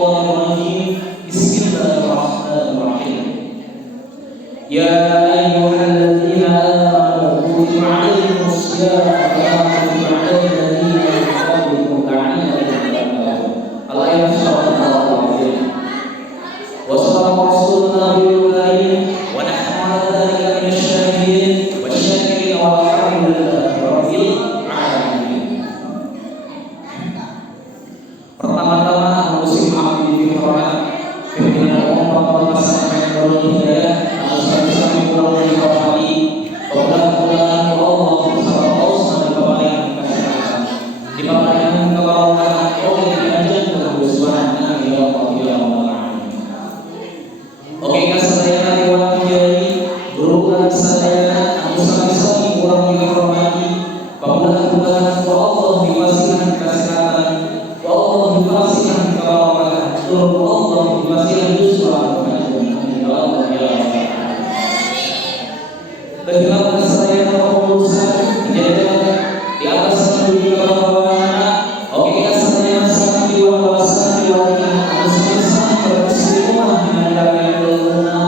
Bismillahirrahmanirrahim. Bismillahirrahmanirrahim. Ya ayyuhalladzina amanu kutiba 'alaikumus shiyam kama kutiba 'alal ladzina min qablikum la'allakum tattaqun. Al-ayat sallallahu alaihi wa sallam. Rasulullah nabiyul karim wa nahnu 'ala dzalika minasyahidin wasyakirin walhamdulillahi rabbil alamin. Pertama-tama musim abdi dihormat pimpinan umum Bapak Masyarakat Nurul Hidayah Al-Sami Pulau Dihormati Bapak-Bapak Allah bersama Osman di Bapak yang dikasihkan di Bapak yang kebawakan oleh kajian kehusuan Nabi Allah ya Allah. Oke, saya Dewan Kiai guru saya Al-Sami Pulau Dihormati Bapak-Bapak Allah dikasihkan kesehatan Allah dikasihkan kebawakan Allah dikasihkan yusra ya Allah ya Allah. Bagaimana saya berusaha menjadi di atas dunia bawahnya. Oke, saya sangat diwawasan diwakilkan bersama bersama dengan yang berguna.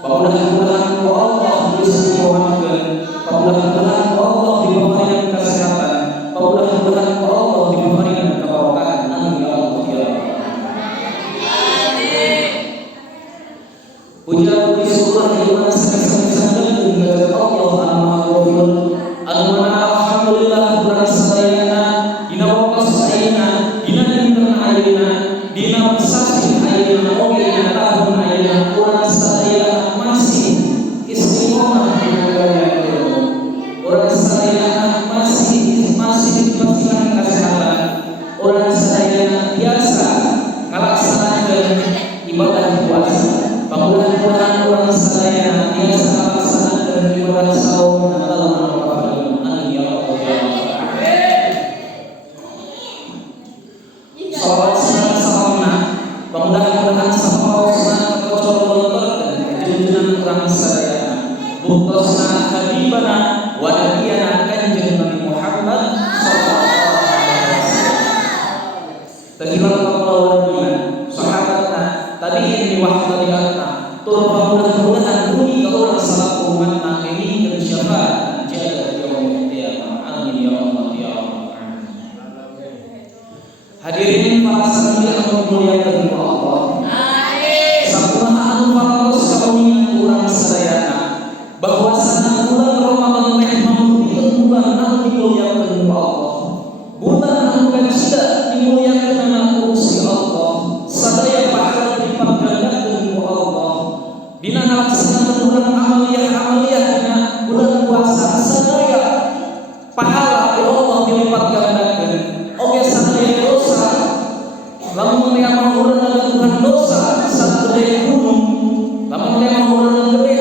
Mudah-mudahan Allah disempurnakan. Mudah-mudahan Allah diberikan kesehatan. Mudah-mudahan Allah diberikan kebawakan. Amin ya Allah ya Allah. Puja-puji syukur iman sekali-sekali kepada Allah Al-Maghfur. Alhamdulillah bulan sadayana dina wakas ayana dina dinten ayana dina sasin ayana oge dina tahun ayana urang sadayana masih istiqomah di negara ilmu. Urang sadayana masih diberikan kesehatan. Urang sadayana biasa ngalaksanakeun ibadah puasa. Mudah-mudahan orang sadayana biasa ngalaksanakeun ibadah saum dan Allah Amin ya Allah ya Allah. Salawat salamna mudah-mudahan sampurna kecocokan junjungan urang sadayana bukosna habibana wa nabiyana kanjeng Nabi Muhammad sallallahu alaihi wasallam. Tagilan kepulauan sahabatna tadi waktu diatna tur mudah-mudahan bumi ke orang salah umatna ini dan syafaat jaga yaumil qiyamah. Amin ya Allah ya Allah. Hadirin para santri yang dimuliakan Allah. Sakumaha anu parantos kaunian urang sadayana bahwasana bulan Ramadan teh mangrupakeun bulan anu dimuliakeun Allah. Bulan anu kacida dimuliakeun anak Gusti Allah. Sadaya pahala dipanggandakeun ku Allah. Dina ngalaksanakeun bulan amaliyah dina bulan puasa sadaya pahala ku Allah dilipat gandakeun. Oge sadaya dosa lamun teh mangurang Tuhan dosa sagede gunung, lamun teh mangurang gede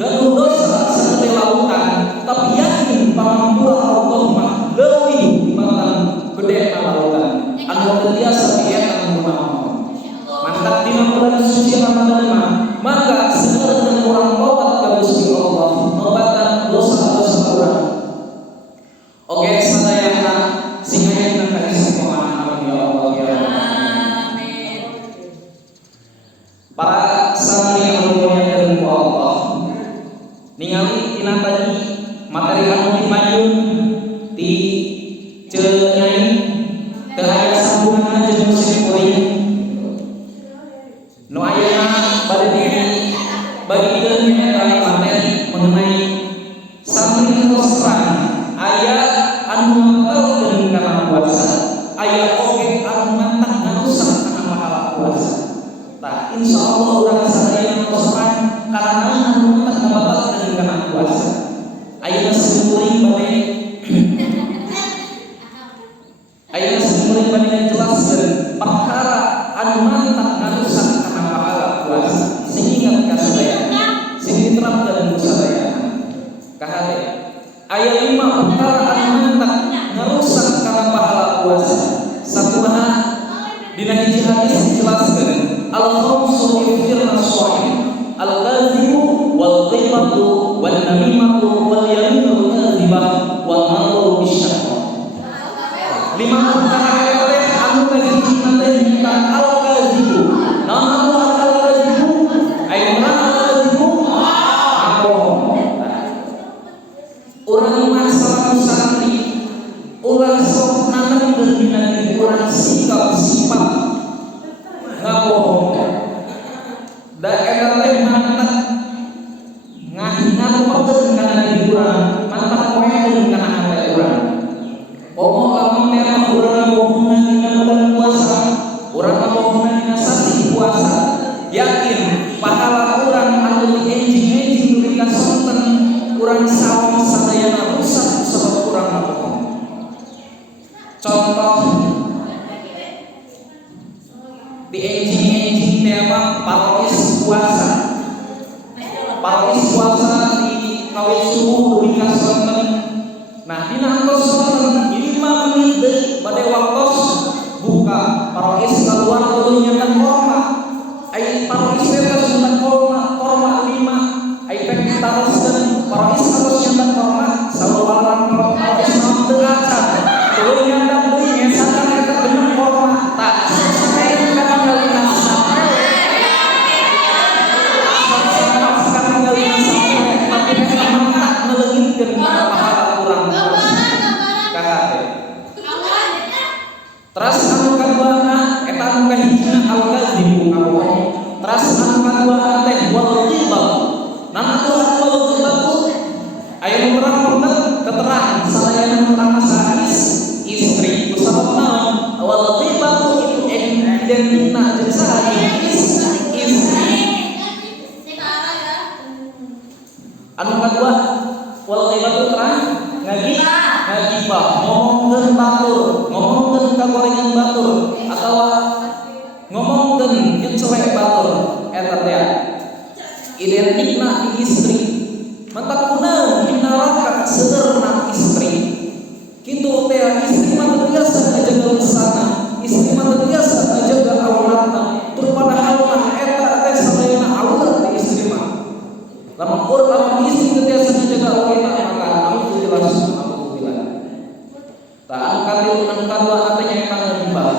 gaduh dosa sagede lautan, tapi yakin pamampuan Allah mah leuwih timbang gede lautan anu biasa dieta kumaha. Mantap dina bulan suci Ramadan maka sebenarnya orang tobat ka Gusti Allah nobatan dosa-dosa urang. Oke, sadayana sing aya dina kaistimewaaan ya Allah ya Allah. Amin. Para santri yang dimuliakeun ku Allah, ningali tina tadi materi anu dimayun di Ceu Nyai teu aya sambunganna jeung musim kuring. Nu ayeuna bagikeun eta materi mengenai santri terang aya anu mangkalkeun kana puasa, aya oge anu mantap ngarusak kana pahala puasa. Tah insyaallah urang sadaya terang karena anu mantap ngabatalkeun kana puasa. Ayeuna sekuring bade jelaskeun perkara anu mantap ngarusak kana pahala puasa. Sehingga kasadayana sing diterapkeun ku sadayana. Kahade aya 5 perkara anu mantap ngarusak kana pahala puasa. Sakumaha dina hiji hadis dijelaskeun al-khamsu yuftirna shaim al-kadhibu wal ghibatu wan namimatu wal yaminul kadhibah wal maru bisyahwa. 5 perkara anu kahiji teh urang ngabohongan sasi puasa, yakin pahala urang anu dienjing-enjing duwi kasonten urang sawang sadayana rusak sabab urang ngabohong. Contoh dienjing-enjing tema parois puasa. Parois puasa di kawin subuh duwi kasonten. Nah, dina antos sonten 5 menit deui bade waktos buka parois keluar kudu nyetan korma. Ai parois teh nyetan korma 5. Ai pek taroskeun parois harus nyetan korma saluaran parois naon teu acan. Tuluy nyandang deui ngesakan eta bener korma. Tak sampai ka tinggalina sampai. Sampai tinggalina sampai tapi eta mantap neleungitkeun pahala urang. Terus anu kaduana eta anu kahijina al-kadzib ngabohong. Terus anu kaduana teh wal ghibah. Nana wal ghibah aya nu terang keterangan sadayana urang sais istri kusabab naon wal ghibah itu identikna jeung saha istri. Anu kadua wal ghibah terang ngagibah ngomongkeun batur, ngomongkeun kagorengan batur atawa ngomongkeun nyecelek batur eta teh identikna di istri. Mantap kunaon dinarakat seueurna istri. Kitu teh istri mah biasa ngajaga usana, istri mah biasa ngajaga auratna. Tur padahal mah eta teh sadayana aurat di istri mah. Lamun istri teh biasa ngajaga auratna maka anu jelas tak kali kadua artinya emang ngibah.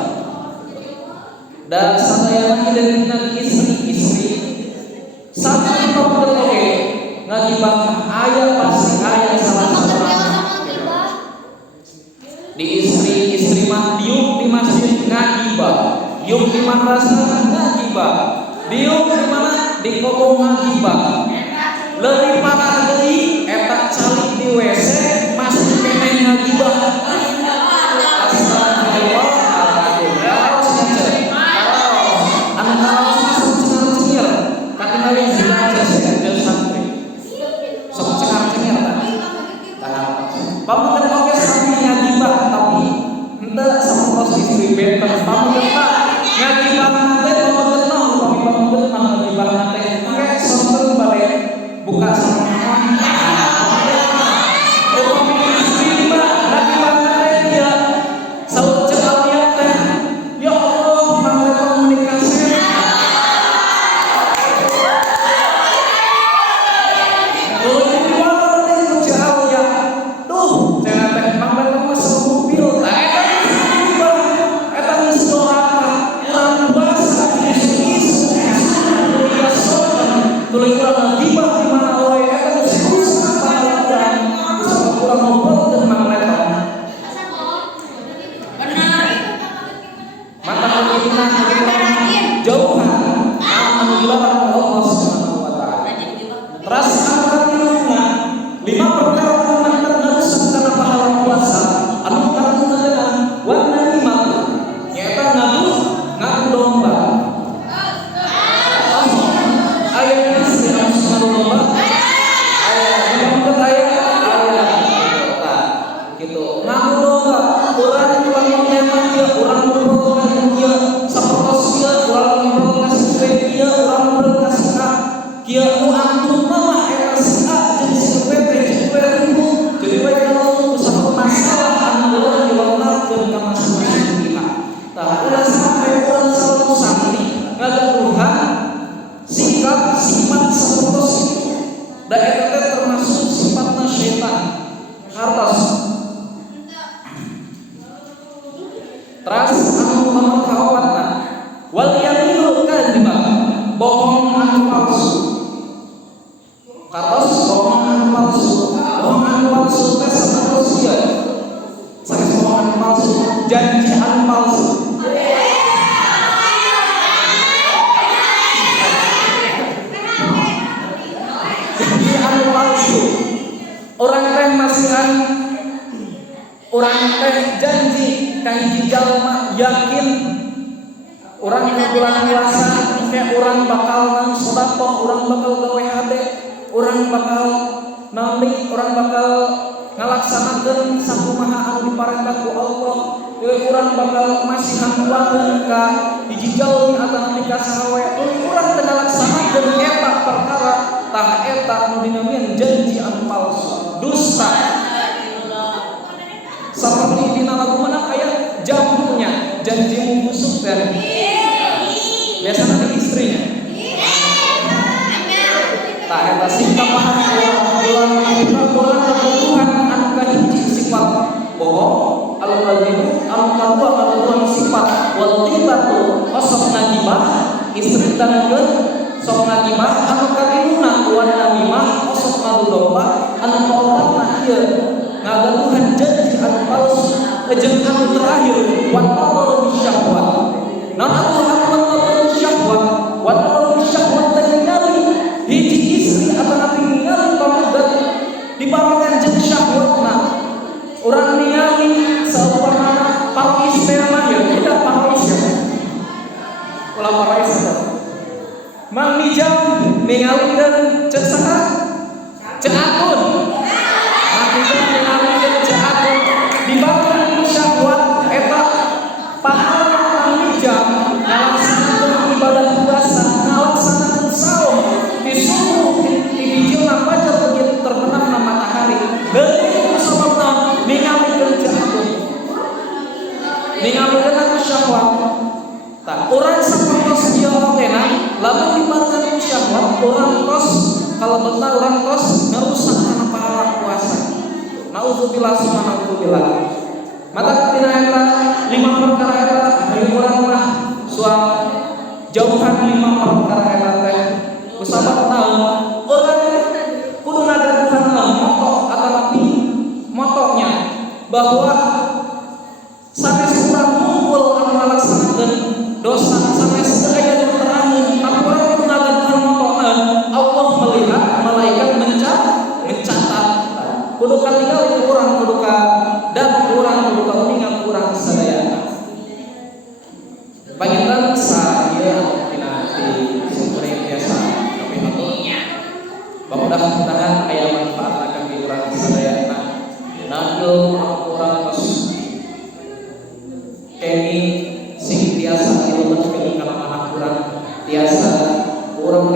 Dan sadayana identikna istri sampai pampeun oge ngagibah aya pasti aya salah seorang. Di istri mah diuk di masjid ngagibah, diuk di madrasah ngagibah, diuk di mana di kobong ngagibah. Leuwih parah deui eta calik di WC masih keneh ngagibah. Pamukeun oge sami ngagibah tapi henteu sampros istri benten. Pamukeun ngagibah teh pamukeun naon pamukeun mah ngagibah teh engke sonten bale buka sareng. Istri mah ngagibah teh dia saur cek aliat teh ya Allah mangga komunikasi. Janji anu palsu. Orang teh masihan, orang teh janji kahiji jalma yakin Orang yang bulan puasa kayak orang bakal nang sedekah, orang bakal gawe hade, orang bakal nambih, orang bakal ngalaksanakeun sakumaha anu diparentah ku Allah. Orang bakal masih hangkuakeun ka hiji jalmi atawa nepi ka sawe. Urang teu ngalaksanakeun eta perkara tah eta nu dinamieun janji anu palsu, dusta. Seperti dina lagu mana aya jambunya, janjimu busuk teh. Biasana di istrinya. Tah eta sikap ulang kebutuhan anu kahiji sifat bohong, al-kadhibu, al-kadhbu, al sifat wal tibatu, osok ngagibah, istri tangkeun sok ngagibah, anu kadimuna wan namimah, osok ngadu domba, anu kaobatna ieu ngagaduhan janji anu palsu, jeung anu terakhir wan nadaru bisyahwat. Naon atuh wan nadaru bisyahwat? Wan nadaru bisyahwat teh ningali hiji istri atawa ningali pamudat diparangan jeung syahwatna. Urang ningali saumpama parais teh mah ya, tidak parais ya. Ulah parais eta. Mang Mijam ningalikeun ceuk saha? Ceuk akun. Mang Mijam ningalikeun ceuk akun dibarengan ku syahwat eta pahala Mang Mijam ngalaksanakeun ibadah puasa, ngalaksanakeun saum disuruh di hijau fajar begitu terbenamna matahari. Leuwih sababna ningalikeun ceuk akun. Ningalikeun aku syahwat. Tah urang sapertos ieu ogena lamun dibarengan ku syahwat urang tos kalebetna urang tos ngarusak kana pahala puasa. Nauzubillah summa nauzubillah. Mata tina eta 5 perkara eta aya urang mah suang jauhan 5 perkara eta teh kusabab naon urang kudu ngadaguhan moto atawa motonya bahwa sanes urang ngumpul anu ngalaksanakeun dosa sanes teu aya nu terangin tapi urang kudu ngadaguhan motoan Allah melihat malaikat mencatat kudu katinggal ku urang kudu ka dan urang kudu ka uningan urang sadayana. Panginten sa ieu tina ti sumring biasa kami haturnya. Mudah-mudahan aya manfaatna kangge urang sadayana. Nanggeul urang tos kemi sing tiasa dilebetkeun kana manah urang tiasa urang